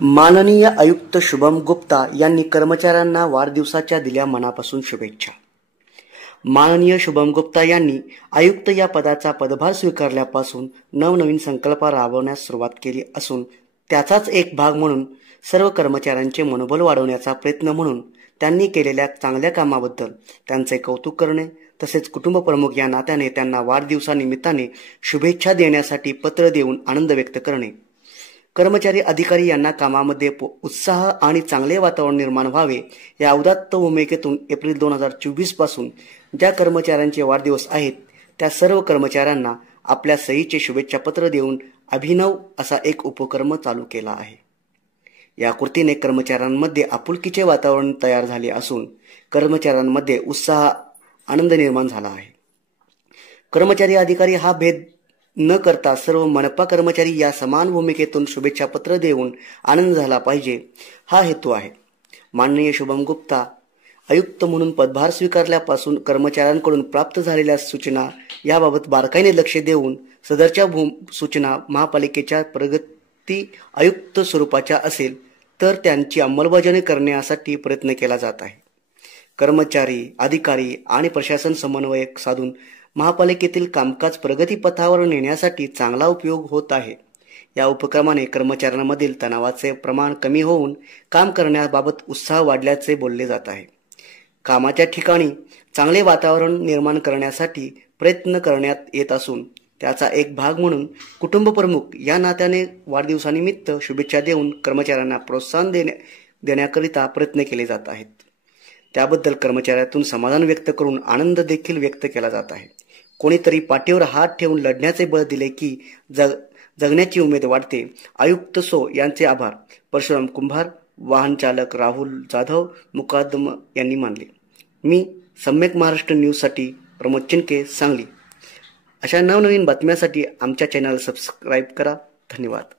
माननीय आयुक्त शुभम गुप्ता यांनी कर्मचाऱ्यांना वाढदिवसाच्या दिल्या मनापासून शुभेच्छा। माननीय शुभम गुप्ता यांनी आयुक्त या पदाचा पदभार स्वीकारल्यापासून नवनवीन संकल्प राबवण्यास सुरुवात केली असून त्याचाच एक भाग म्हणून सर्व कर्मचाऱ्यांचे मनोबल वाढवण्याचा प्रयत्न म्हणून त्यांनी केलेल्या चांगल्या कामाबद्दल त्यांचे कौतुक करणे तसेच कुटुंब प्रमुख या नात्याने त्यांना वाढदिवसानिमित्ताने शुभेच्छा देण्यासाठी पत्र देऊन आनंद व्यक्त करणे, कर्मचारी अधिकारी यांना कामामध्ये उत्साह आणि चांगले वातावरण निर्माण व्हावे या उदात्त भूमिकेतून एप्रिल 2024 पासून ज्या कर्मचाऱ्यांचे वाढदिवस आहेत त्या सर्व कर्मचाऱ्यांना आपल्या सहीचे शुभेच्छा पत्र देऊन अभिनव असा एक उपक्रम चालू केला आहे। या कृतीने कर्मचाऱ्यांमध्ये आपुलकीचे वातावरण तयार झाले असून कर्मचाऱ्यांमध्ये उत्साह आनंद निर्माण झाला आहे। कर्मचारी अधिकारी हा भेद न करता सर्व मनपा कर्मचारी या समान भूमिकेतून शुभेच्छा पत्र देऊन आनंद झाला पाहिजे हा हेतू आहे। माननीय शुभम गुप्ता आयुक्त म्हणून पदभार स्वीकारल्यापासून कर्मचाऱ्यांकडून प्राप्त झालेल्या सूचना याबाबत बारकाईने लक्ष देऊन सदरच्या सूचना महापालिकेच्या प्रगती आयुक्त स्वरूपाच्या असेल तर त्यांची अंमलबजावणी करण्यासाठी प्रयत्न केला जात आहे। कर्मचारी अधिकारी आणि प्रशासन समन्वय साधून महापालिकेतील कामकाज प्रगतीपथावर नेण्यासाठी चांगला उपयोग होत आहे। या उपक्रमाने कर्मचाऱ्यांमधील तणावाचे प्रमाण कमी होऊन काम करण्याबाबत उत्साह वाढल्याचे बोलले जात आहे। कामाच्या ठिकाणी चांगले वातावरण निर्माण करण्यासाठी प्रयत्न करण्यात येत असून त्याचा एक भाग म्हणून कुटुंब प्रमुख या नात्याने वाढदिवसानिमित्त शुभेच्छा देऊन कर्मचाऱ्यांना प्रोत्साहन देण्याकरिता प्रयत्न केले जात आहेत। त्याबद्दल कर्मचाऱ्यातून समाधान व्यक्त करून आनंद देखील व्यक्त केला जात आहे। कोणीतरी पाठीवर हात ठेवून लढण्याचे बळ दिले की जगण्याची उमेद वाढते। आयुक्त सो यांचे आभार परशुराम कुंभार, वाहन चालक राहुल जाधव मुकादम यांनी मानले। मी सम्यक महाराष्ट्र न्यूजसाठी प्रमोद चिनके, सांगली। अशा नवनवीन बातम्यांसाठी आमच्या चॅनल सबस्क्राईब करा। धन्यवाद।